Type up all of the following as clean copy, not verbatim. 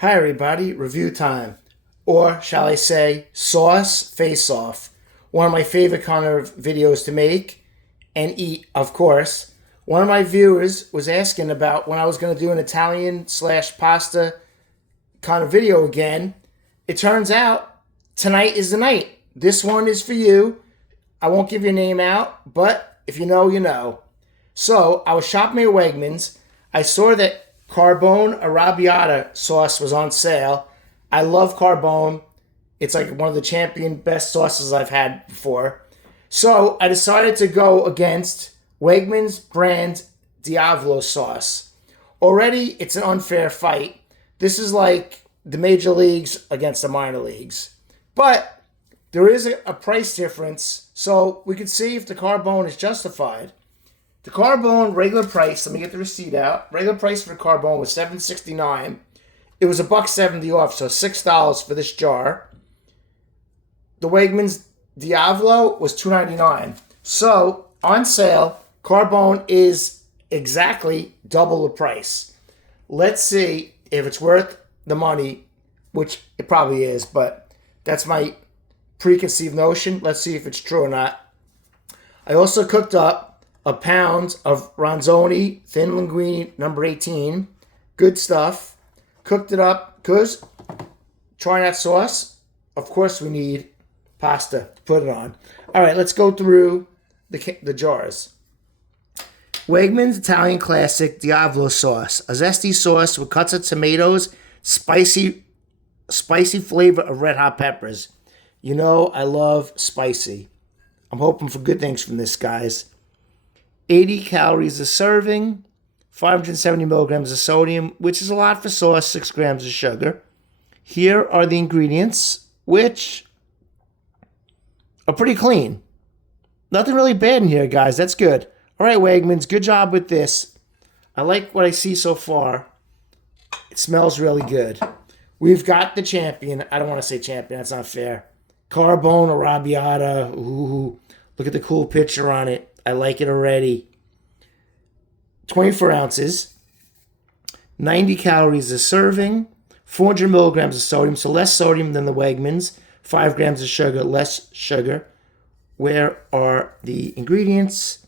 Hi everybody, review time. Or shall I say, sauce face-off. One of my favorite kind of videos to make and eat, of course. One of my viewers was asking about when I was going to do an Italian slash pasta kind of video again. It turns out tonight is the night. This one is for you. I won't give your name out, but if you know, you know. So I was shopping at Wegmans. I saw that Carbone Arrabbiata sauce was on sale. I love Carbone. It's like one of the champion best sauces I've had before. So I decided to go against Wegmans brand Diavolo sauce. Already, it's an unfair fight. This is like the major leagues against the minor leagues. But there is a price difference, so we can see if the Carbone is justified. The Carbone regular price, let me get the receipt out. Regular price for the Carbone was $7.69. It was $1.70 off, so $6 for this jar. The Wegmans Diavolo was $2.99. So, on sale, Carbone is exactly double the price. Let's see if it's worth the money, which it probably is, but that's my preconceived notion. Let's see if it's true or not. I also cooked up a pound of Ronzoni thin linguine number 18. Good stuff. Cooked it up because trying that sauce, of course we need pasta to put it on. All right, let's go through the jars. Wegmans Italian Classic Diavolo Sauce. A zesty sauce with cuts of tomatoes, spicy flavor of red hot peppers. You know I love spicy. I'm hoping for good things from this, guys. 80 calories a serving, 570 milligrams of sodium, which is a lot for sauce, 6 grams of sugar. Here are the ingredients, which are pretty clean. Nothing really bad in here, guys. That's good. All right, Wegmans, good job with this. I like what I see so far. It smells really good. We've got the champion. I don't want to say champion. That's not fair. Carbone Arrabbiata. Ooh, look at the cool picture on it. I like it already. 24 ounces, 90 calories a serving, 400 milligrams of sodium, so less sodium than the Wegmans, 5 grams of sugar, less sugar. Where are the ingredients?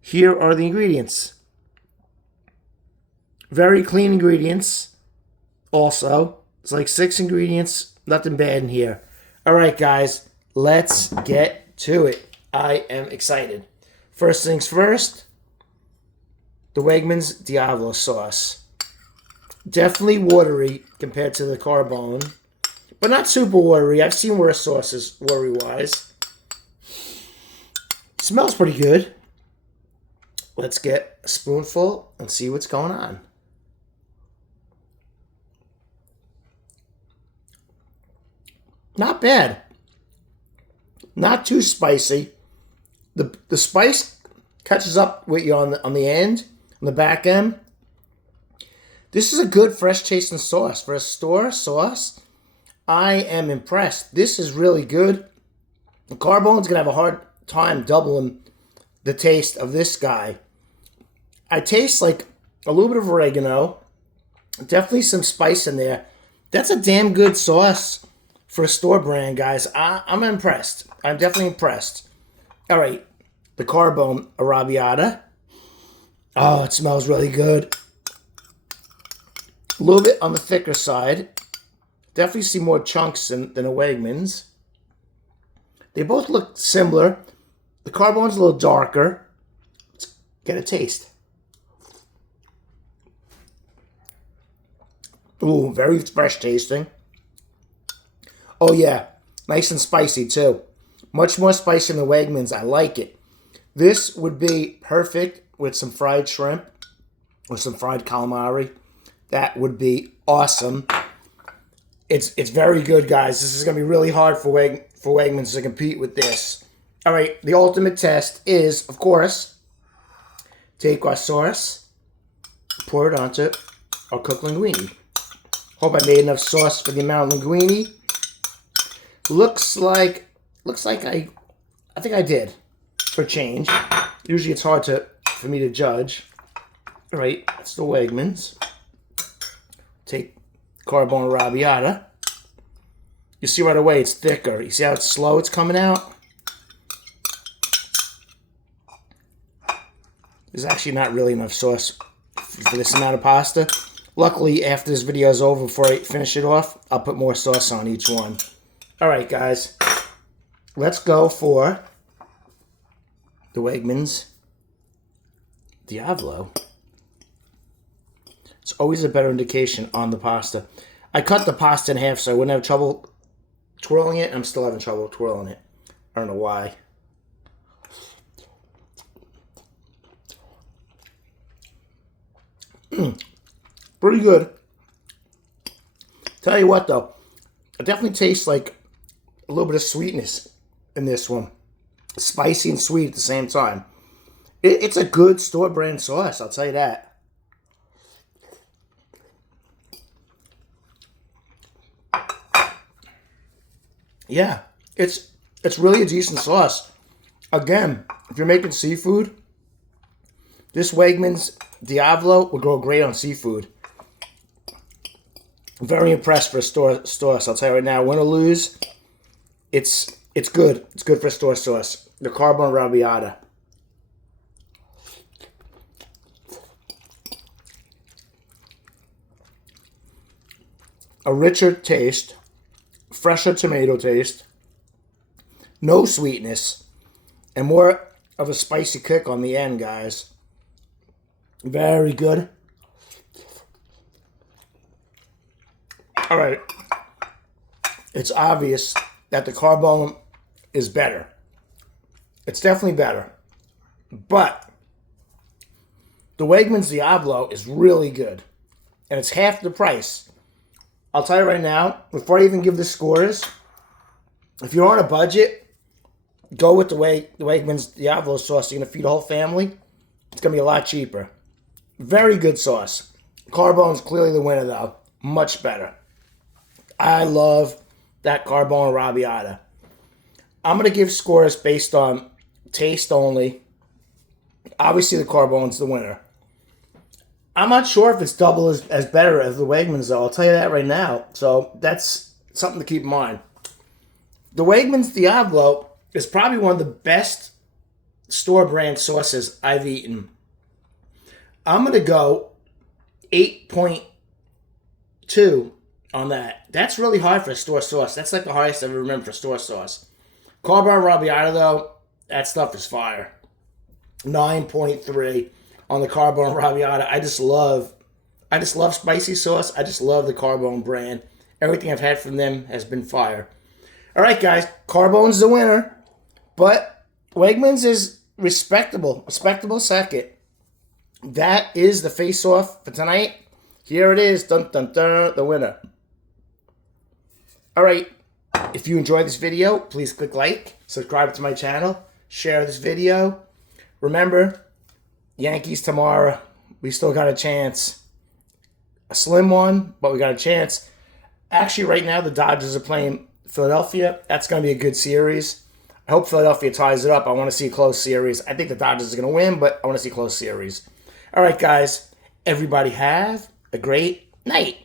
Here are the ingredients. Very clean ingredients. Also, it's like 6 ingredients, nothing bad in here. All right, guys, let's get to it. I am excited. First things first, the Wegmans Diavolo sauce. Definitely watery compared to the Carbone, but not super watery. I've seen worse sauces watery-wise. Smells pretty good. Let's get a spoonful and see what's going on. Not bad. Not too spicy. The spice catches up with you on the end, on the back end. This is a good fresh tasting sauce. For a store sauce, I am impressed. This is really good. The Carbone's going to have a hard time doubling the taste of this guy. I taste like a little bit of oregano. Definitely some spice in there. That's a damn good sauce for a store brand, guys. I'm impressed. I'm definitely impressed. All right, the Carbone Arrabbiata. Oh, it smells really good. A little bit on the thicker side. Definitely see more chunks than a Wegmans. They both look similar. The Carbone's a little darker. Let's get a taste. Ooh, very fresh tasting. Oh yeah, nice and spicy too. Much more spicy than the Wegmans. I like it. This would be perfect with some fried shrimp or some fried calamari. That would be awesome. It's very good, guys. This is going to be really hard for Wegmans to compete with this. All right, the ultimate test is, of course, take our sauce, pour it onto our cooked linguine. Hope I made enough sauce for the amount of linguine. Looks like I think I did for change. Usually it's hard for me to judge. All right, that's the Wegmans. Take Carbone Arrabbiata. You see right away it's thicker. You see how it's slow it's coming out? There's actually not really enough sauce for this amount of pasta. Luckily, after this video is over, before I finish it off, I'll put more sauce on each one. Alright, guys. Let's go for the Wegmans Diavolo. It's always a better indication on the pasta. I cut the pasta in half so I wouldn't have trouble twirling it. I'm still having trouble twirling it. I don't know why. Pretty good. Tell you what, though. It definitely tastes like a little bit of sweetness in this one. Spicy and sweet at the same time. It's a good store brand sauce, I'll tell you that. Yeah, it's really a decent sauce. Again, if you're making seafood, this Wegmans Diavolo would go great on seafood. I'm very impressed for a store sauce. I'll tell you right now, win or lose, it's good. It's good for a store sauce. The Carbone Arrabbiata. A richer taste, fresher tomato taste, no sweetness, and more of a spicy kick on the end, guys. Very good. All right. It's obvious that the Carbone is better. It's definitely better. But the Wegmans Diavolo is really good. And it's half the price. I'll tell you right now, before I even give the scores, if you're on a budget, go with the Wegmans Diavolo sauce. You're going to feed a whole family. It's going to be a lot cheaper. Very good sauce. Carbone's clearly the winner, though. Much better. I love that Carbone Arrabbiata. I'm going to give scores based on taste only. Obviously, the Carbone's the winner. I'm not sure if it's double as better as the Wegmans, though. I'll tell you that right now. So that's something to keep in mind. The Wegmans Diavolo is probably one of the best store brand sauces I've eaten. I'm going to go 8.2 on that. That's really high for a store sauce. That's like the highest I've ever remembered for store sauce. Carbone Arrabbiata, though, that stuff is fire. 9.3 on the Carbone Arrabbiata. I just love spicy sauce. I just love the Carbone brand. Everything I've had from them has been fire. All right, guys. Carbone's the winner. But Wegmans is respectable. Respectable second. That is the face-off for tonight. Here it is. Dun, dun, dun, the winner. All right. If you enjoyed this video, please click like, subscribe to my channel, share this video. Remember, Yankees tomorrow. We still got a chance. A slim one, but we got a chance. Actually, right now, the Dodgers are playing Philadelphia. That's going to be a good series. I hope Philadelphia ties it up. I want to see a close series. I think the Dodgers are going to win, but I want to see a close series. All right, guys. Everybody have a great night.